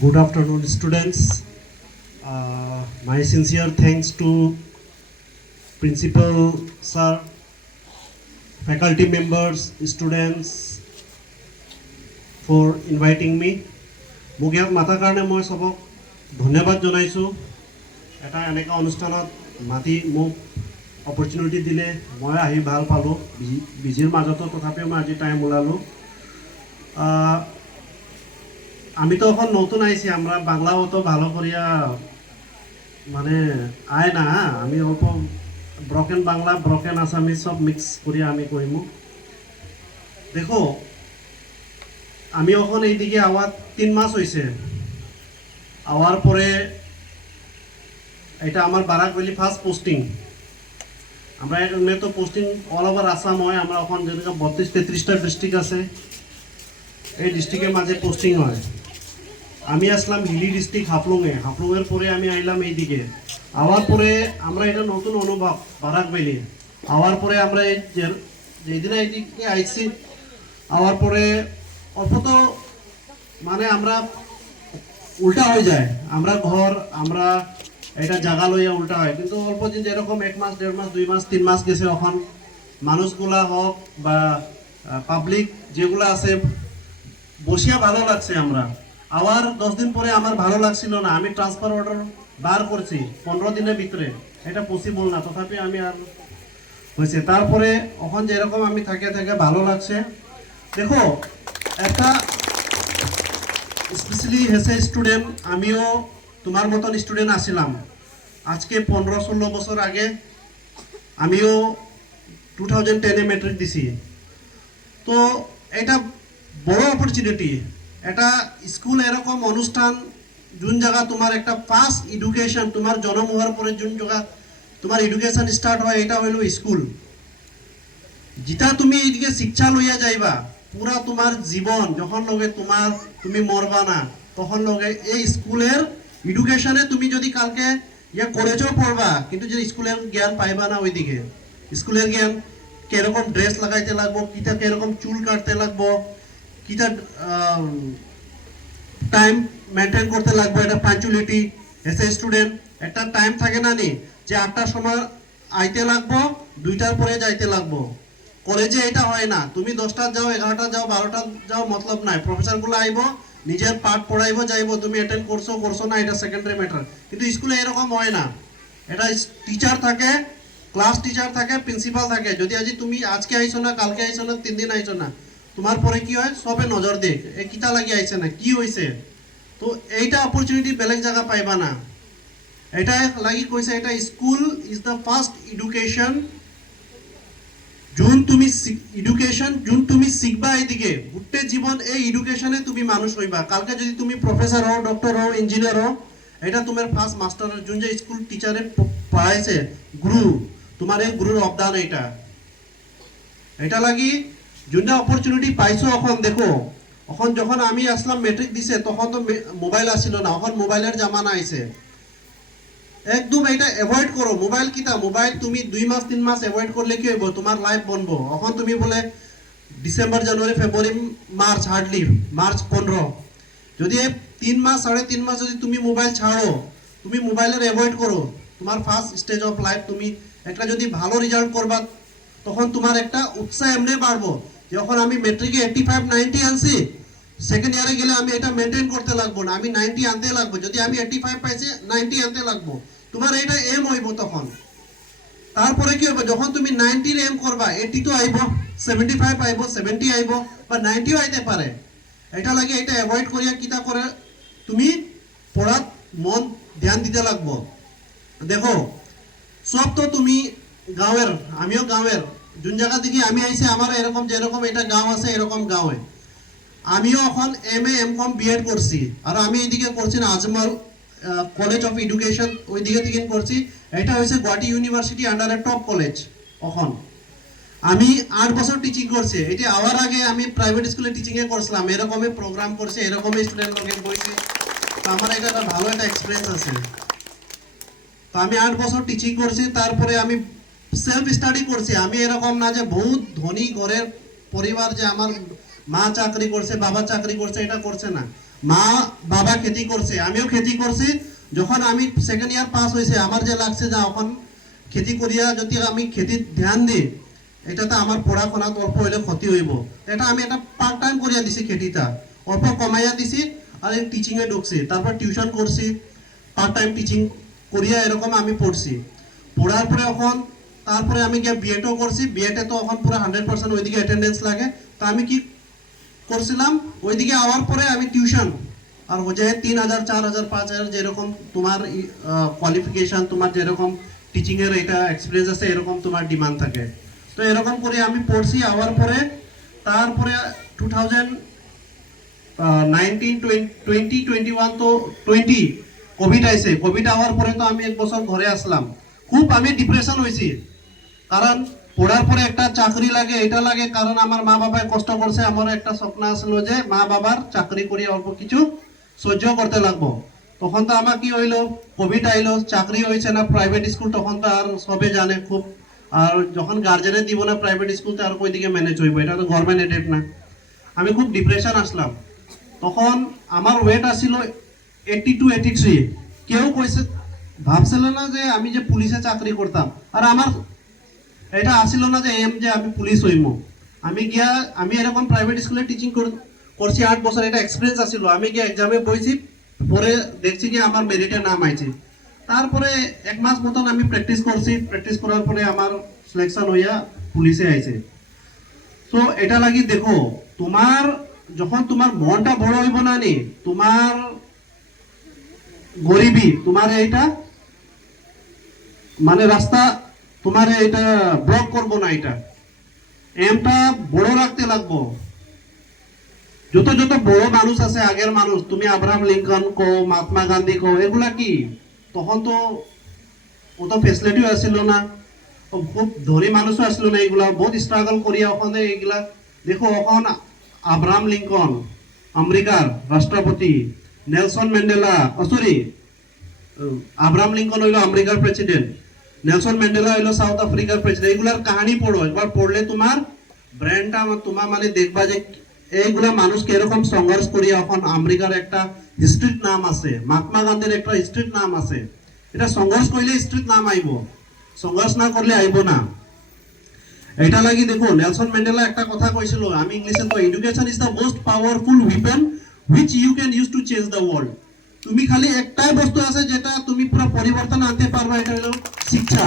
Good afternoon, students. My sincere thanks to principal sir, faculty members, students for inviting me. মোক ইয়াত মাতাৰ কাৰণে মই সবক ধন্যবাদ জনাইছোঁ। এটা এনেকা অনুষ্ঠানত মাতি মোক অপৰচুনিটি দিলে মই আহি ভাল পালোঁ। বিজিৰ মাজতো তথাপিও মই আজি টাইম ওলালোঁ। আমি তো এখন নতুন আইছি, আমরা বাংলাও তো ভালো করিয়া মানে আয় না, আমি অল্প ব্রকেন বাংলা ব্রকেন আসামিজ সব মিক্স করিয়া আমি কইমু। দেখো আমি এখন এইদিকে আওয়ার 3 মাস হয়েছে। আওয়ার পরে এটা আমার বারাকভ্যালি ফার্স্ট পোস্টিং। আমরা এখানে তো পোস্টিং অল ওভার আসাম হয়। আমরা এখন যেটা 32-33টা ডিস্ট্রিক্ট আছে, এই ডিস্ট্রিক্টের মাঝে পোস্টিং হয়। আমি আসলাম হিলি ডিস্ট্রিক্ট হাফলংয়ের পরে আমি আইলাম এইদিকে। আওয়ার পরে আমরা এটা নতুন অনুভব বারাকভ্যালি। আওয়ার পরে আমরা এই যেদিন এইদিকে আইছি, আওয়ার পরে অল্প তো মানে আমরা উল্টা হয়ে যায়। আমরা ঘর আমরা এটা জায়গা লইয়া উল্টা হয়, কিন্তু অল্প দিন যেরকম 1 মাস 1.5 মাস 2 মাস 3 মাস গেছে, এখন মানুষগুলা হোক বা পাবলিক যেগুলো আছে বসিয়া ভালো লাগছে। আমরা আবার 10 দিন পরে আমার ভালো লাগছিল না, আমি ট্রান্সফার অর্ডার বার করছি 15 দিনের ভিতরে। এটা পসিবল না, তথাপি আমি আর হয়েছে। তারপরে এখন যেরকম আমি থাকে ভালো লাগছে। দেখো একটা স্পেশালি হেসে স্টুডেন্ট, আমিও তোমার মতন স্টুডেন্ট আসছিলাম আজকে 15-16 বছর আগে। আমিও 2010-এ মেট্রিক দিছি। তো এটা বড় অপরচুনিটি। এটা স্কুল এরকম অনুষ্ঠান যোন জায়গা তোমার একটা ফার্স্ট এডুকেশন, তোমার জন্ম হওয়ার পরে যোন জায়গা তোমার এডুকেশন স্টার্ট হয়, এটা হইল স্কুল। যেটা তুমি এইদিকে শিক্ষা লইয়া যাইবা পুরা তোমার জীবন, যখন লগে তুমি মরবা না তখন লগে এই স্কুলের এডুকেশনে তুমি যদি কালকে ইয়া কলেজও পড়বা, কিন্তু যদি স্কুলের জ্ঞান পাইবা না, ওইদিকে স্কুলের জ্ঞান কিরকম ড্রেস লাগাইতে লাগবো, কিটা কিরকম চুল কাটতে লাগবো, কিটা টাইম মেনটেন করতে লাগবে, এটা পাঞ্চুয়ালিটি। এস এ স্টুডেন্ট একটা টাইম থাকে না নি যে 8টার সময় আইতে লাগবো, 2টার পরে যাইতে লাগবো। কলেজে এটা হয় না, তুমি 10টা যাও 11টা যাও 12টা যাও মতলব নাই। প্রফেসরগুলো আইব, নিজের পাঠ পড়াইব, যাইব, তুমি অ্যাটেন্ড করছো না এটা সেকেন্ডারি ম্যাটার। কিন্তু স্কুলে এরকম হয় না। এটা টিচার থাকে, ক্লাস টিচার থাকে, প্রিন্সিপাল থাকে। যদি আজ তুমি আজকে আইছো না, কালকে আইছো না, 3 দিন আইছো না, তোমার পরে কি হয় সবে নজর দেখ এ কিতা লাগি আইছে না, কি হয়েছে। তো এইটা অপরচুনিটি বেলেগ জায়গা পাইবা না। এটা লাগি কইছে এটা school is the first education. যোন তুমি শিখবা এইদিকে গোটে জীবন এই এডুকেশনে তুমি মানুষ হইবা। কালকে যদি তুমি প্রফেসর হও, ডক্টর হও, ইঞ্জিনিয়ার হও, এটা তোমার ফার্স্ট মাস্টার যোন যে স্কুল টিচারে পড়াইছে গুরু, তোমার এই গুরুর অবদান। এটা লাগি যোনটা অপরচুনিটি পাইছো। এখন দেখো, এখন যখন আমি আসলাম মেট্রিক দিছে তখন তো মোবাইল আসছিল না, এখন মোবাইলের জামানা আইছে। একদম এটা এভয়েড করো। মোবাইল কিতা, মোবাইল তুমি 2 মাস 3 মাস এভয়েড করলে কি হইব, তোমার লাইফ বনবো। এখন তুমি বলে December January February March, hardly March 15, যদি 3 মাস 3.5 মাস যদি তুমি মোবাইল ছাড়ো, তুমি মোবাইলের এভয়েড করো, তোমার ফার্স্ট স্টেজ অফ লাইফ তুমি একটা যদি ভালো রেজাল্ট করবা, তখন তোমার একটা উৎসাহ এমনি বাড়বো। যখন আমি মেট্রিকে 85-90 আনছি, সেকেন্ড ইয়ারে গেলে আমি এটা মেনটেন করতে লাগবো না, আমি 90 আনতে লাগবো। যদি আমি 85 পাইছি, 90 আনতে লাগবো। তোমার এটা এম হইব তখন। তারপরে কি হবে, যখন তুমি 90 এম করবা, 80 তো আইব, 75 আইব, 70 আইব, বা 90ও আইতে পারে। এটা লাগে এটা অ্যাভয়েড করিয়া কিতা করে তুমি পড়াত মন ধ্যান দিতে লাগবো। দেখো সব তো তুমি গাঁয়ের, আমিও গাঁয়ের। যোন জায়গা থেকে আমি আইছি আমার এরকম যেরকম এটা গাঁও আছে, এরকম গাঁয়ে আমিও এখন এম.কম বিএড করছি। আর আমি এইদিকে করছি না আজমল কলেজ অফ এডুকেশন, ওইদিকে থেকে করছি। এটা হয়েছে গুয়াহাটি ইউনিভার্সিটি আন্ডারে টপ কলেজ। এখন আমি 8 বছর টিচিং করছি। এটি আওয়ার আগে আমি প্রাইভেট স্কুলে টিচিংয়ে করছিলাম, এরকমই প্রোগ্রাম করছি, এরকমই স্টুডেন্ট লগে বইছি। তো আমার এটা একটা ভালো একটা এক্সপিরিয়েন্স আছে। তো আমি 8 বছর টিচিং করছি, তারপরে আমি সেলফ স্টাডি করছি। আমি এরকম না যে বহুত ধনী ঘরের পরিবার, যে আমার মা চাকরি করছে, বাবা চাকরি করছে, এটা করছে না। মা বাবা খেতি করছে, আমিও খেতি করছি। যখন আমি সেকেন্ড ইয়ার পাস হয়েছে, আমার যে লাগছে যে এখন খেতি করিয়া যদি আমি খেতির ধ্যান দিই, এটাতে আমার পড়াশোনা অল্প হইলে ক্ষতি হইব। এটা আমি একটা পার্ট টাইম করিয়া দিছি, খেতিটা অল্প কমাইয়া দিছি, আর টিচিংয়ে ঢুকছি, তারপর টিউশন করছি, পার্ট টাইম টিচিং করিয়া এরকম আমি পড়ছি। পড়ার পরে এখন তারপরে আমি গিয়ে বিএডও করছি। বিএডে তো এখন পুরো 100% ওইদিকে অ্যাটেন্ডেন্স লাগে। তো আমি কি করছিলাম, ওইদিকে আওয়ার পরে আমি টিউশন, আর ও যে 3,000 4,000 5,000 যেরকম তোমার কোয়ালিফিকেশন, তোমার যেরকম টিচিং এর এটা এক্সপিরিয়েন্স আছে, এরকম তোমার ডিমান্ড থাকে। তো এরকম করে আমি পড়ছি। আওয়ার পরে তারপরে 2019-20-21 তো 20 কোভিড আইছে। কোভিড আওয়ার পরে তো আমি 1 বছর ঘরে আসলাম। খুব আমি ডিপ্রেশন হয়েছি, কারণ পড়ার পরে একটা চাকরি লাগে, এটা লাগে, কারণ আমার মা বাবা কষ্ট করছে। আমার একটা স্বপ্ন আসলো যে মা বাবার চাকরি করে অল্প কিছু সহ্য করতে লাগবো। তখন তো আমার কি হইলো, কোভিড আইলো, চাকরি হয়েছে না। প্রাইভেট স্কুল তখন তো আর সবে জানে খুব, আর যখন গার্জেনে দিব না প্রাইভেট স্কুল, তো আর কই দিকে ম্যানেজ হইব, এটা তো গভর্নমেন্ট এডেড না। আমি খুব ডিপ্রেশন আসলাম। তখন আমার ওয়েট আসছিল 82-83। কেউ কইছে, ভাবছিল না যে আমি যে পুলিশে চাকরি করতাম, আর আমার এটা আসিল না যে এম যে আমি পুলিশ হইম। আমি এরকম প্রাইভেট স্কুলে টিচিং করছি 8 বছর, এটা এক্সপিরিয়েন্স আসিল। আমি গিয়ে এক্সামে বইছি, পরে দেখছি কি আমার মেরিটে নাম আইছে। তারপরে 1 মাস মতন আমি প্র্যাকটিস করছি। প্র্যাকটিস করার পরে আমার সিলেকশন হইয়া পুলিশে আইছে। তো এটা লাগি দেখো, তোমার যখন তোমার মনটা বড় হইব না নি, তোমার গরিবী তোমার এইটা মানে রাস্তা তোমার এটা ব্লক করব না। এটা এমটা বড় রাখতে লাগবো। যত যত বড় মানুষ আছে, আগের মানুষ, তুমি আব্রাহাম লিঙ্কন কো, মহাত্মা গান্ধী কো, এগুলা কি তখন তো অত ফেসিলিটিও আসছিল না, খুব ধনী মানুষও আসছিল না। এগুলা বহুত স্ট্রাগল করিয়া ওখানে এগুলা দেখো। এখন আব্রাহাম লিঙ্কন আমেরিকার রাষ্ট্রপতি, Nelson Mandela, sorry, Abraham Lincoln হইল আমেরিকার প্রেসিডেন্ট, নেলসন ম্যান্ডেলা হইলো সাউথ আফ্রিকার প্রেসিডেন্ট। এগুলার কাহিনী পড়ো, একবার পড়লে তোমার ব্রেনটা তোমার মানে দেখবা যে এইগুলা মানুষকে এরকম সংঘর্ষ করিয়া এখন আমেরিকার একটা হিস্ট্রির নাম আছে, মহাত্মা গান্ধীর একটা হিস্ট্রির নাম আছে। এটা সংঘর্ষ করলে হিস্ট্রির নাম আইব, সংঘর্ষ না করলে আইব না। এটা লাগি দেখো, নেলসন ম্যান্ডেলা একটা কথা কইছিল, আমি ইংলিশে কই, education is the most powerful weapon which you can use to change the world. তুমি খালি একটাই বস্তু আছে যেটা তুমি পুরো পরিবর্তন আনতে পারবে, এটা হলো শিক্ষা।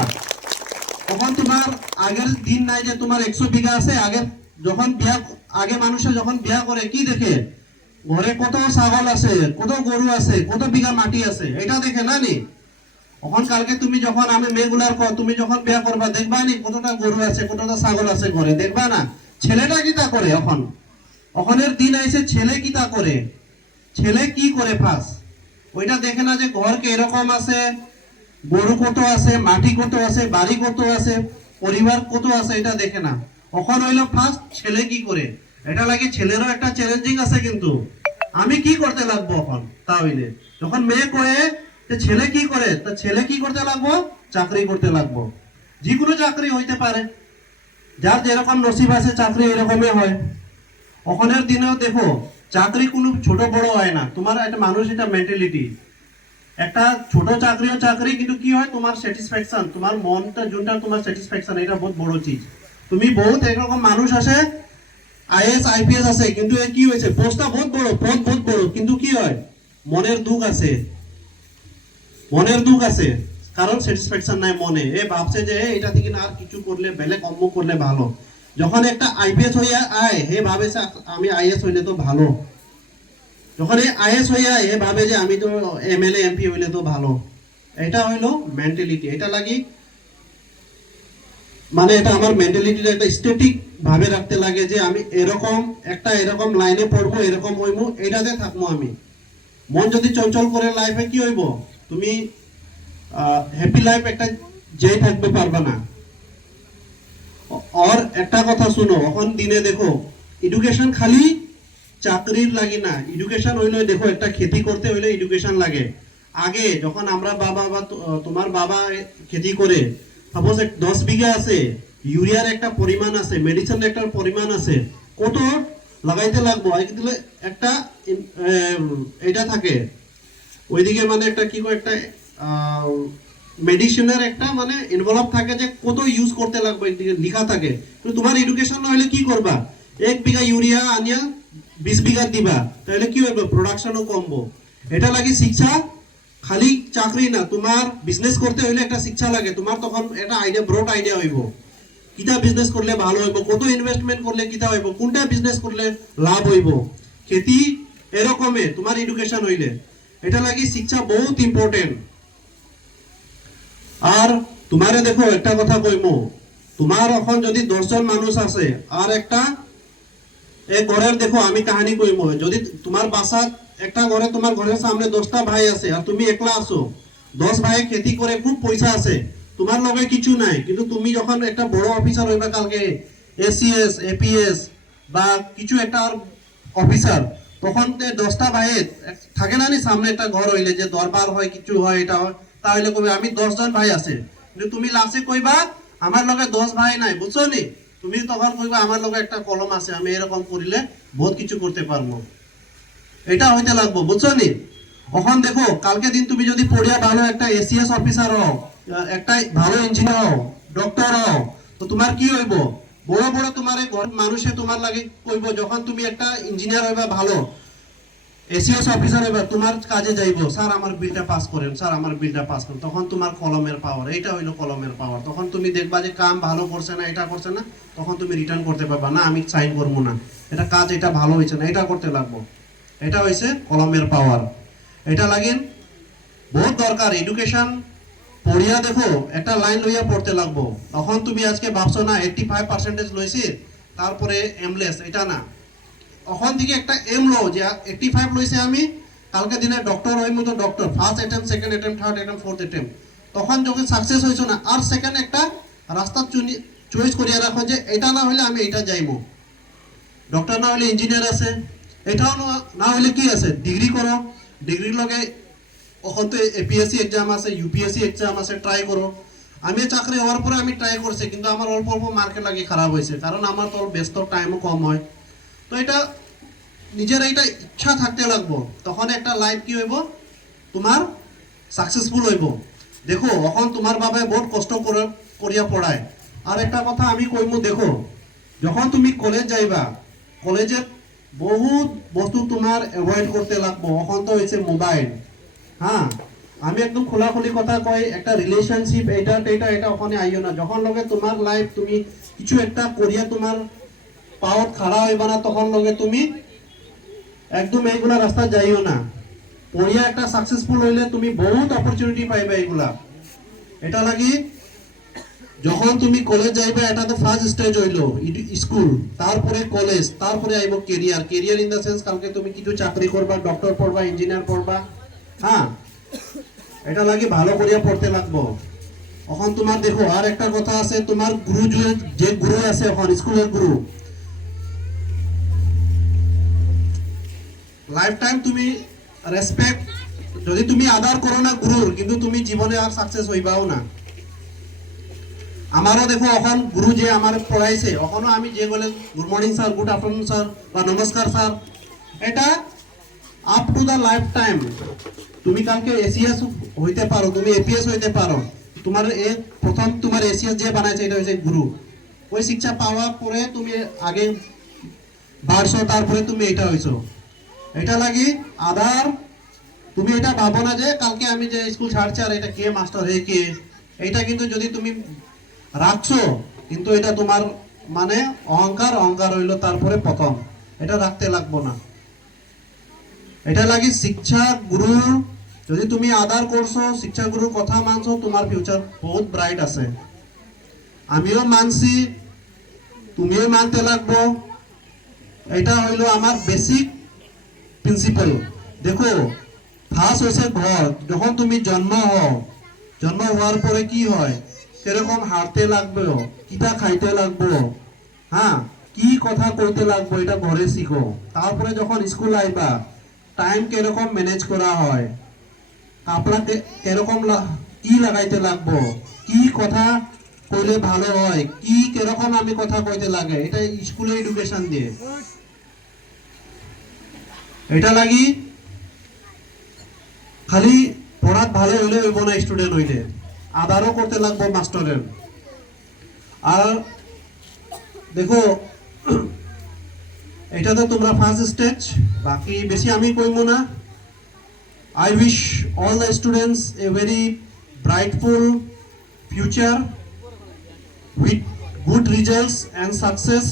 তখন তোমার আগের দিন নাই যে তোমার 100 বিঘা আছে। আগে মানুষে যখন বিয়া করে কি দেখে, ঘরে কত ছাগল আছে, কত গরু আছে, কত বিঘা মাটি আছে, এটা দেখে না নি। এখন কালকে তুমি যখন আমি মেয়েগুলার তুমি যখন বিয়া করবা, দেখবা নি কতটা গরু আছে, কতটা ছাগল আছে ঘরে, দেখবা না। ছেলেটা কি তা করে, এখনের দিন আইছে ছেলে কি তা করে, ছেলে কি করে ফার্স্ট ওইটা দেখে না, যে ঘর এরকম আছে, গরু কত আছে, মাটি কত আছে, বাড়ি কত আছে, পরিবার কত আছে, এটা দেখে না। এখন হইলো ফার্স্ট ছেলে কি করে। এটা লাগে ছেলেরও একটা চ্যালেঞ্জিং আছে, কিন্তু আমি কি করতে লাগবো এখন। তা হইলে যখন মেয়ে কয়ে যে ছেলে কি করে, তা ছেলে কি করতে লাগবো, চাকরি করতে লাগবো। যে কোনো চাকরি হইতে পারে, যার যেরকম নসিব আছে চাকরি এরকমই হয়। ওখানের দিনেও দেখো, চাকরি কোনো ছোট বড় হয় না। তোমার একটা মানুষ, এটা মেন্টালিটি, একটা ছোট চাকরিও চাকরি, কিন্তু কি হয় তোমার স্যাটিসফ্যাকশন, তোমার মনটা যোনটা তোমার স্যাটিসফ্যাকশন, এটা বহুত বড় চিজ। তুমি বহুত এরকম মানুষ আছে, আইএস আইপিএস আছে, কিন্তু কি হয়েছে, পোস্টটা বহুত বড়, পদ বহুত বড়, কিন্তু কি হয় মনের দুঃখ আছে, মনের দুঃখ আছে, কারণ স্যাটিসফ্যাকশন নাই মনে। এ ভাবছে যে এটা থেকে না আর কিছু করলে বেলে কম্ম করলে ভালো। যখন একটা আইপিএস হইয়া আয়, হে ভাবে আমি আইএস হইলে তো ভালো। যখন এই আইএস হইয়া হে ভাবে যে আমি তো এমএলএ এমপি হইলে তো ভালো। এটা হইলো মেন্টালিটি। এটা লাগি মানে এটা আমার মেন্টালিটিটা একটা স্ট্যাটিক ভাবে রাখতে লাগে, যে আমি এরকম লাইনে পড়বো, এরকম হইবো, এটাতে থাকবো আমি। মন যদি চঞ্চল করে লাইফে কি হইব, তুমি হ্যাপি লাইফ একটা যে থাকতে পারবে না। আর একটা কথা শুনো, এখন দিনে দেখো, এডুকেশন খালি চাকরির লাগি না। এডুকেশন হইলো দেখো, একটা খেতি করতে হইলে এডুকেশন লাগে। আগে যখন আমরা বাবা বা তোমার বাবা খেতি করে, সাপোজ 10 বিঘা আছে, ইউরিয়ার একটা পরিমাণ আছে, মেডিসিনের একটা পরিমাণ আছে, কত লাগাইতে লাগবো আর কি দিলে একটা এটা থাকে ওইদিকে মানে একটা কি কয় একটা মেডিসিনের একটা মানে ইনভলভ থাকে যে কত ইউজ করতে লাগবে এদিকে লেখা থাকে কিন্তু তোমার এডুকেশন না হলে কি করবা 1 বিঘা ইউরিয়া আনিয়া 20 বিঘা দিবা তাহলে কি হবে প্রোডাকশনও কমবো এটা লাগি শিক্ষা খালি চাকরি না তোমার বিজনেস করতে হইলে একটা শিক্ষা লাগে তোমার তখন একটা আইডিয়া ব্রড আইডিয়া হইব কিটা বিজনেস করলে ভালো হইব কত ইনভেস্টমেন্ট করলে কিটা হইব কোনটা বিজনেস করলে লাভ হইব খেতি এরকমে তোমার এডুকেশন হইলে এটা লাগি শিক্ষা বহুত ইম্পর্টেন্ট আর তোমারে দেখো একটা কথা কইমু তোমার এখন যদি 10 জন মানুষ আছে আর একটা এই ঘরের দেখো আমি কাহিনী কইমু যদি তোমার বাসা একটা ঘরে তোমার ঘরের সামনে 10টা ভাই আছে আর তুমি একলা আছো 10 ভাই খেতি করে খুব পয়সা আছে তোমার লগে কিছু নাই কিন্তু তুমি যখন একটা বড় অফিসার হইবা কালকে এসিএস এপিএস বা কিছু একটা অফিসার তখন 10টা ভাই থাকে না নি সামনে একটা ঘর হইলে যে দরবার হয় কিছু হয় এটা হয় তাহলে কবে আমি 10 জন ভাই আছে কিন্তু তুমি লাস্টে কইবা আমার লগে 10 ভাই নাই বুঝছো নি তুমি তখন কইবা আমার লগে একটা কলম আছে আমি এরকম করিলে বহুত কিছু করতে পারবো এটা হইতে লাগবো বুঝছো নি এখন দেখো কালকে দিন তুমি যদি পড়িয়া ভালো একটা এসিএস অফিসার হও একটা ভালো ইঞ্জিনিয়ার হও ডক্টর হও তো তোমার কি হইব বড় বড় তোমার ঘর মানুষে তোমার লাগে কইব যখন তুমি একটা ইঞ্জিনিয়ার হইবা ভালো এসিএস অফিসার হইবা তোমার কাজে যাইবো স্যার আমার বিলটা পাস করেন স্যার আমার বিলটা পাস করেন তখন তোমার কলমের পাওয়ার এটা হইলো কলমের পাওয়ার তখন তুমি দেখবা যে কাম ভালো করছে না এটা করছে না তখন তুমি রিটার্ন করতে পারবা না আমি সাইন করবো না এটা কাজ এটা ভালো হয়েছে না এটা করতে লাগবো এটা হইছে কলমের পাওয়ার এটা লাগেন বহুত দরকার এডুকেশন পড়িয়া দেখো একটা লাইন লইয়া পড়তে লাগবো তখন তুমি আজকে ভাবছো না 85% লইছি তারপরে এমলেস এটা না তখন থেকে একটা এম লো যে 85 লইছে আমি কালকে দিনে ডক্টর হই মতো doctor first attempt second attempt third attempt fourth attempt তখন যখন সাকসেস হইছো না আর সেকেন্ড একটা রাস্তা চয়েস করিয়া রাখো যে এটা না হলে আমি এটা যাইবো ডক্টর না হলে ইঞ্জিনিয়ার আছে এটাও না হলে কি আছে ডিগ্রি করো ডিগ্রির লগে এখন তো এপিএসসি এক্সাম আছে ইউপিএসসি এক্সাম আছে ট্রাই করো আমি চাকরি হওয়ার পরে আমি ট্রাই করছি কিন্তু আমার অল্প অল্প মার্কেট লাগে খারাপ হয়েছে কারণ আমার তো ব্যস্ত টাইমও কম হয় তো এটা নিজের এইটা ইচ্ছা থাকতে লাগবো তখন একটা লাইফ কি হইব তোমার সাকসেসফুল হইব দেখো এখন তোমার বাবা বহুত কষ্ট করে করিয়া পড়ায় আর একটা কথা আমি কইমু দেখো যখন তুমি কলেজ যাইবা কলেজের বহুত বস্তু তোমার অ্যাভয়েড করতে লাগবো এখন তো হয়েছে মোবাইল হ্যাঁ আমি একদম খোলাখুলি কথা কই একটা রিলেশনশিপ এটা ওখানে আইও না যখন লগে তোমার লাইফ তুমি কিছু একটা করিয়া তোমার পাওয়ার খাড়া হইবা না তখন লগে তুমি একদম এইগুলা রাস্তা যাইও না পড়িয়া একটা সাকসেসফুল হইলে তুমি বহুত অপরচুনিটি পাইবা এইগুলা এটা লাগি যখন তুমি কলেজ যাইবা এটা তো ফার্স্ট স্টেজ হইলো স্কুল তারপরে কলেজ তারপরে আইব career career in the sense কালকে তুমি কিছু চাকরি করবা ডক্টর পড়বা ইঞ্জিনিয়ার পড়বা হ্যাঁ এটা লাগি ভালো করিয়া পড়তে লাগবো এখন তোমার দেখো আর একটা কথা আছে তোমার গুরু যে গুরু আছে এখন স্কুলের গুরু লাইফ টাইম তুমি রেসপেক্ট যদি তুমি আদর করো না গুরুর কিন্তু তুমি জীবনে আর সাকসেস হইবাও না আমারও দেখো এখন গুরু যে আমার পড়াইছে এখনো আমি যে বলে good morning sir good afternoon sir বা নমস্কার স্যার এটা up to the lifetime তুমি কালকে এসিএস হইতে পারো তুমি এপিএস হইতে পারো তোমার এই প্রথম তোমার এসিএস যে বানাইছে এটা হচ্ছে গুরু ওই শিক্ষা পাওয়ার পরে তুমি আগে বাড়ছো তারপরে তুমি এটা হইছো এটা লাগি আদার তুমি এটা ভাবো না যে কালকে আমি যে স্কুল ছাড়ছি আর এটা কে মাস্টার হে কে এটা কিন্তু যদি তুমি রাখছো কিন্তু এটা তোমার মানে অহংকার অহংকার হইলো তারপরে প্রথম এটা রাখতে লাগবো না এটা লাগি শিক্ষা গুরু যদি তুমি আদর করছো শিক্ষা গুরুর কথা মানছো তোমার ফিউচার বহুত ব্রাইট আছে আমিও মানছি তুমিও মানতে লাগবো এটা হইলো আমার বেসিক প্রিন্সিপাল দেখো ফার্স্ট হইছে ঘর যখন তুমি জন্ম হও জন্ম হওয়ার পরে কি হয় কিরকম হাঁটতে লাগবে কিটা খাইতে লাগবো হ্যাঁ কি কথা কইতে লাগবো এটা ঘরে শিখো তারপরে যখন স্কুল আইবা টাইম কিরকম ম্যানেজ করা হয় কাপড়া কিরকম কি লাগাইতে লাগবো কি কথা কইলে ভালো হয় কি কিরকম আমি কথা কইতে লাগে এটা স্কুলে এডুকেশন দিয়ে এটা লাগি খালি পড়াত ভালো হইলে হইব না, স্টুডেন্ট হইলে আদারও করতে লাগবো মাস্টারের। আর দেখো এটা তো তোমরা ফার্স্ট স্টেজ, বাকি বেশি আমি কইব না। I wish all the students a very brightful future with good results and success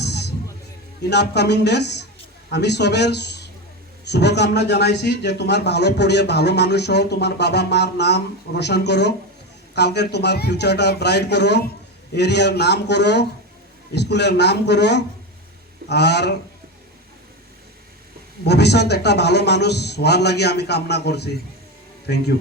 in upcoming days. আমি সবের শুভকামনা জানাইছি যে তোমার ভালো পড়িয়ে ভালো মানুষ হও, তোমার বাবা মার নাম রোশন করো, কালকে তোমার ফিউচারটা ব্রাইট করো, এরিয়ার নাম করো, স্কুলের নাম করো, আর ভবিষ্যৎ একটা ভালো মানুষ হওয়ার লাগি আমি কামনা করছি। Thank you.